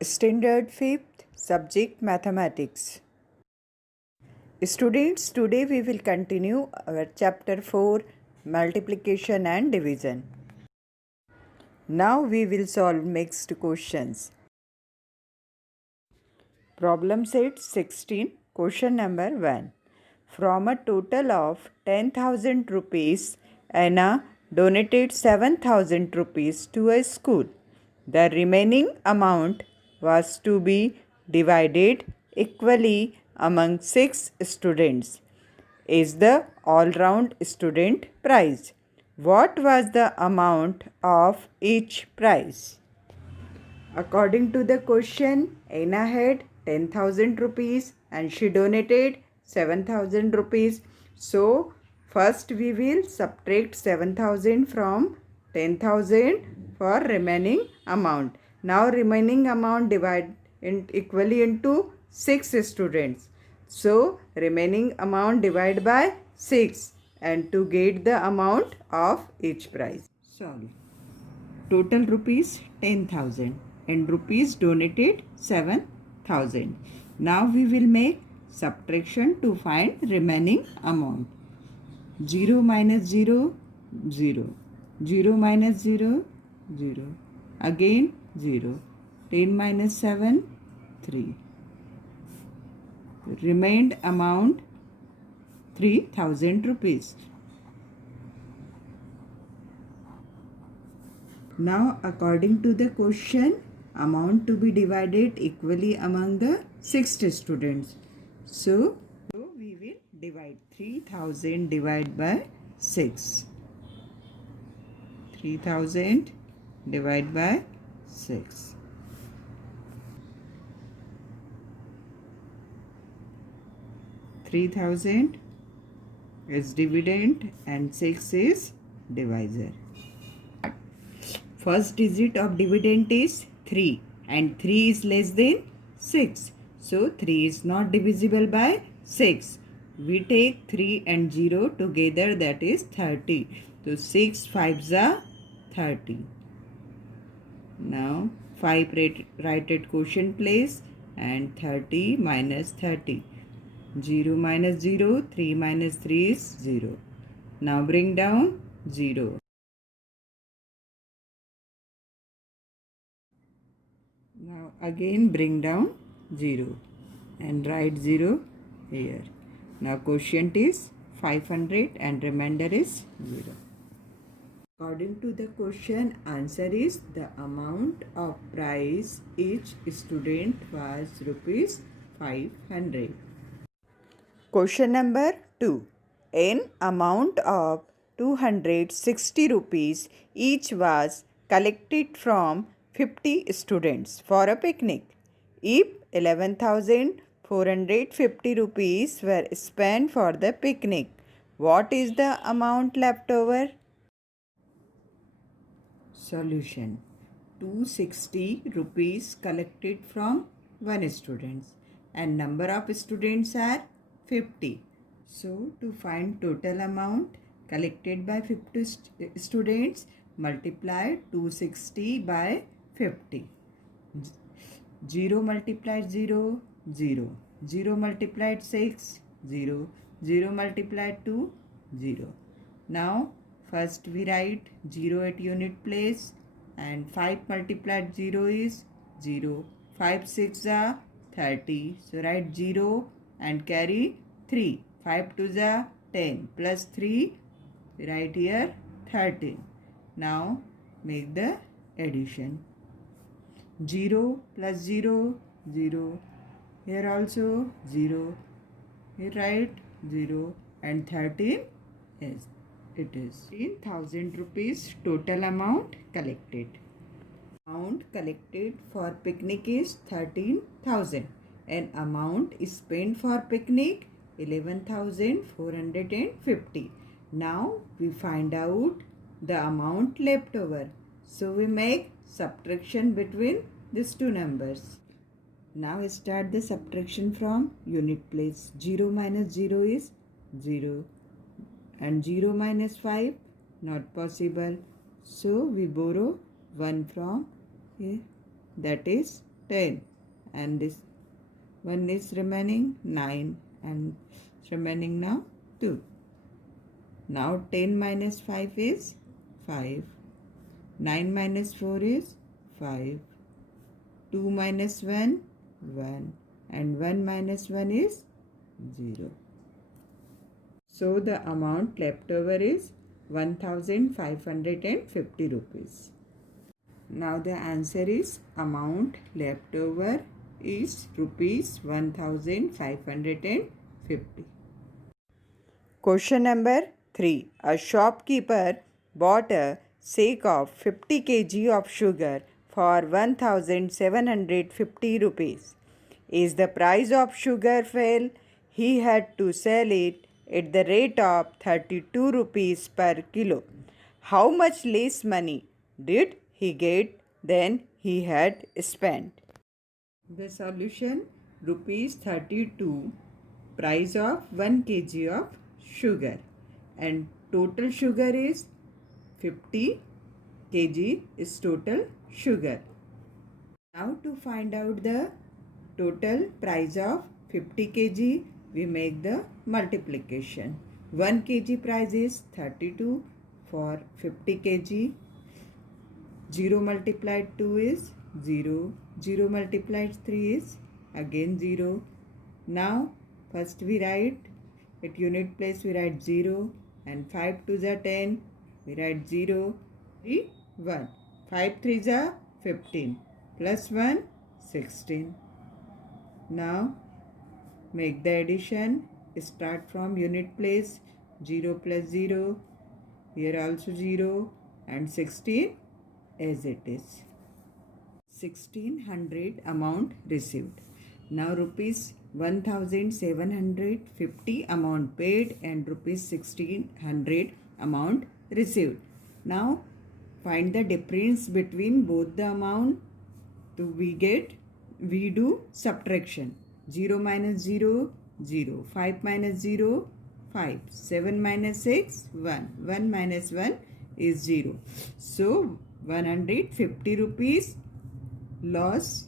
Standard 5th Subject Mathematics. Students, today we will continue our chapter 4 Multiplication and Division. Now we will solve mixed questions. Problem set 16, question number 1. From a total of 10,000 rupees, Anna donated 7,000 rupees to a school. The remaining amount was to be divided equally among 6 students. Is the all-round student prize. What was the amount of each prize? According to the question, Aina had 10,000 rupees and she donated 7,000 rupees. So, first we will subtract 7,000 from 10,000 for remaining amount. Now, remaining amount divide equally into 6 students. So, remaining amount divide by 6 and to get the amount of each prize. Solve. Total rupees 10,000 and rupees donated 7,000. Now we will make subtraction to find remaining amount. 0 minus 0, 0. 0 minus 0, 0. Again 0. 10 minus 7, 3. Remained amount 3,000 rupees. Now, according to the question, amount to be divided equally among the 6 students. So we will divide 3,000 divided by 6. 3,000 divided by 6. 3,000 is dividend and 6 is divisor. First digit of dividend is 3 and 3 is less than 6. So 3 is not divisible by 6. We take 3 and 0 together, that is 30. So 6 5s are 30. Now 5 write at quotient place and 30 minus 30. 0 minus 0, 3 minus 3 is 0. Now bring down 0. Now again bring down 0 and write 0 here. Now quotient is 500 and remainder is 0. According to the question, answer is the amount of prize each student was rupees 500. Question number 2. An amount of 260 rupees each was collected from 50 students for a picnic. If 11,450 rupees were spent for the picnic, what is the amount left over? Solution. 260 rupees collected from 1 student and number of students are 50. So, to find total amount collected by 50 students, multiply 260 by 50. 0 multiplied 0, 0. 0 multiplied 6, 0. 0 multiplied 2, 0. Now, first we write 0 at unit place and 5 multiplied 0 is 0. 5 6 are 30. So, write 0 and carry 3. 5 2 are 10 plus 3, right here 13. Now make the addition. 0 plus 0, 0. Here also 0. Here write 0 and 13 is it is 10,000 rupees total amount collected. Amount collected for picnic is 13,000 and amount is spent for picnic 11,450. Now we find out the amount left over. So we make subtraction between these two numbers. Now start the subtraction from unit place. 0 minus 0 is 0 and 0 minus 5 not possible. So we borrow 1 from here, that is 10, and this one is remaining 9, and it's remaining now 2. Now 10 minus 5 is 5. 9 minus 4 is 5. 2 minus 1, 1. And 1 minus 1 is 0. So the amount left over is 1550 rupees. Now the answer is amount left over is rupees 1550. Question number 3. A shopkeeper bought a sack of 50 kg of sugar for 1750 rupees. As the price of sugar fell, he had to sell it at the rate of 32 rupees per kilo. How much less money did he get than he had spent? The solution: rupees 32, price of 1 kg of sugar, and total sugar is 50 kg is total sugar. Now to find out the total price of 50 kg, we make the multiplication. 1 kg price is 32 for 50 kg. 0 multiplied 2 is 0. 0 multiplied 3 is again 0. Now first we write at unit place, we write 0, and 5 2s are 10, we write 0, 3, 1. 5 3s are 15, plus 1, 16. Now make the addition. Start from unit place. 0 plus 0, here also 0, and 16 as it is. 1600 amount received. Now rupees 1750 amount paid and rupees 1600 amount received. Now find the difference between both the amount. So we do subtraction. 0 minus 0, 0. 5 minus 0, 5. 7 minus 6, 1. 1 minus 1 is 0. So 150 rupees loss.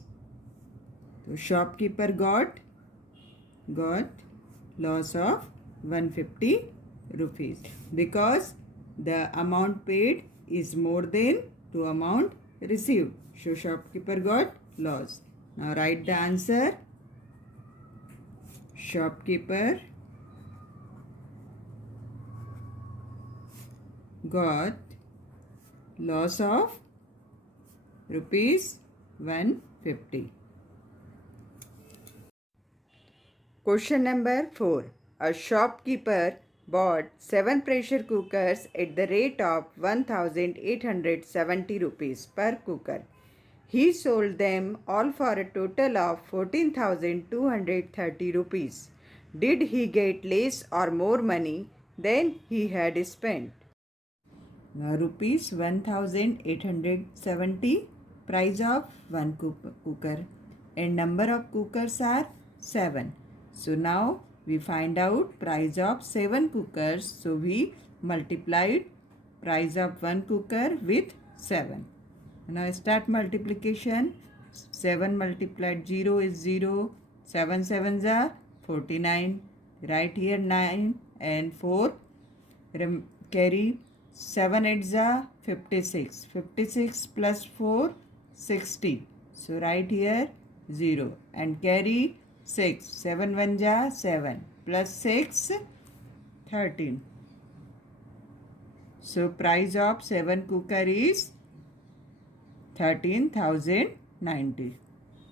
So shopkeeper got loss of 150 rupees because the amount paid is more than the amount received. So shopkeeper got loss. Now write the answer. Shopkeeper got loss of rupees 150. Question number 4. A shopkeeper bought 7 pressure cookers at the rate of 1870 rupees per cooker. He sold them all for a total of 14,230 rupees. Did he get less or more money than he had spent? Now rupees 1870 price of one cooker, and number of cookers are 7. So now we find out price of 7 cookers. So we multiplied price of one cooker with 7. Now start multiplication. 7 multiplied 0 is 0. 7 7s are 49. Right here 9 and 4. Carry 7 8s are 56. 56 plus 4, 60. So right here 0. And carry 6. 7 1s are 7. Plus 6, 13. So price of 7 cooker is 13,090.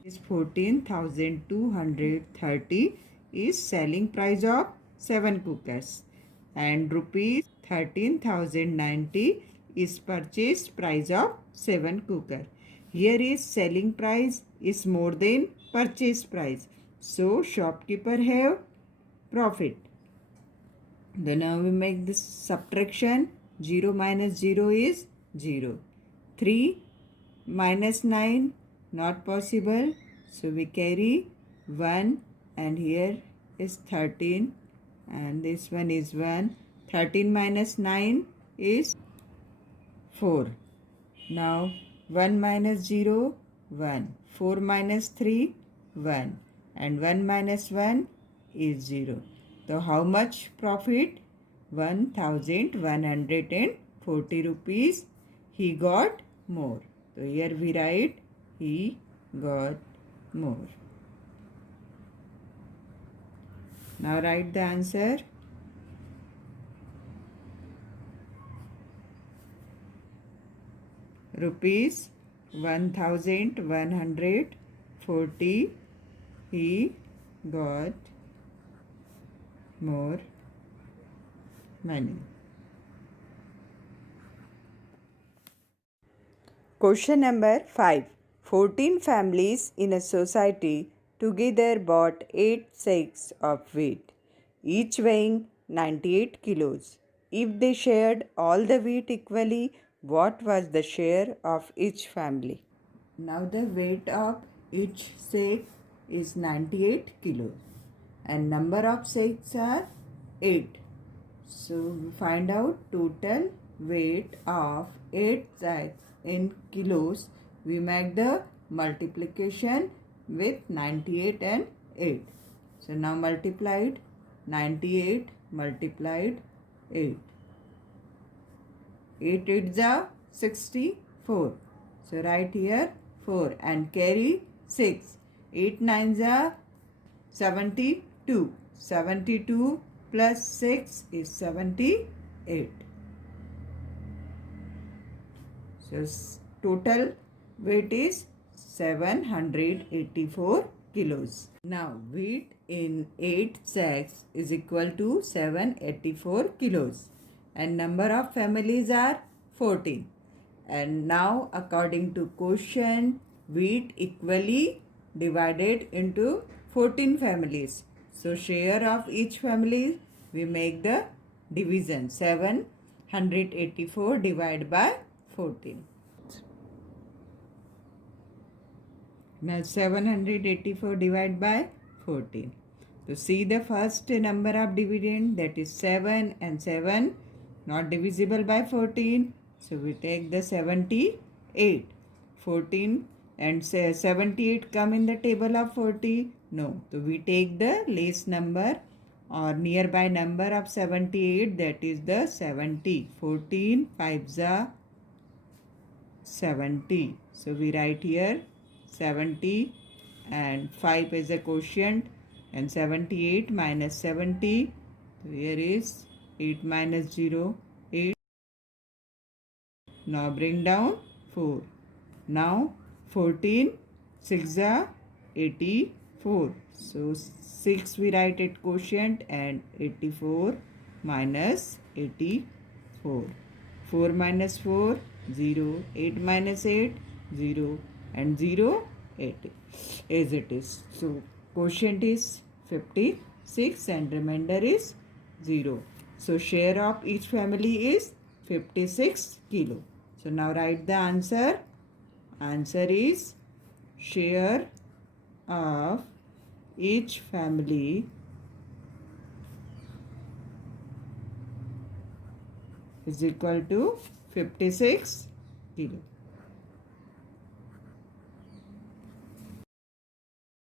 Is 14,230 is selling price of 7 cookers, and rupees 13,090 is purchase price of 7 cooker. Here is selling price is more than purchase price. So shopkeeper have profit. Then now we make this subtraction. 0 minus 0 is 0. 3 minus 9 not possible. So we carry 1, and here is 13, and this one is 1. 13 minus 9 is 4. Now 1 minus 0, 1. 4 minus 3, 1. And 1 minus 1 is 0. So how much profit? 1140 rupees. He got more. So here we write he got more. Now write the answer. Rupees 1140 he got more money. Question number 5. 14 families in a society together bought 8 sacks of wheat, each weighing 98 kilos. If they shared all the wheat equally, what was the share of each family? Now the weight of each sack is 98 kilos and number of sacks are 8. So we find out total weight of 8 sacks in kilos. We make the multiplication with 98 and 8. So now multiplied 98 multiplied 8. 8 8 is 64. So write here 4 and carry 6. 8 9 is 72. 72 plus 6 is 78. So total weight is 784 kilos. Now wheat in 8 sacks is equal to 784 kilos and number of families are 14. And now according to question, wheat equally divided into 14 families. So share of each family, we make the division 784 divided by 14. Now 784 divided by 14. So see the first number of dividend, that is 7 and 7 not divisible by 14. So we take the 78. 14 and 78 come in the table of 40. No. So we take the least number or nearby number of 78, that is the 70. 14 5s are 70. So we write here 70 and 5 is a quotient and 78 minus 70. So here is 8 minus 0, 8. Now bring down 4. Now 14 6 are 84. So 6 we write it quotient and 84 minus 84. 4 minus 4 0. 8 minus 8 0 and 0 8 as it is. So quotient is 56 and remainder is 0. So share of each family is 56 kilo. So now write the answer. Answer is share of each family is equal to 56 kilo.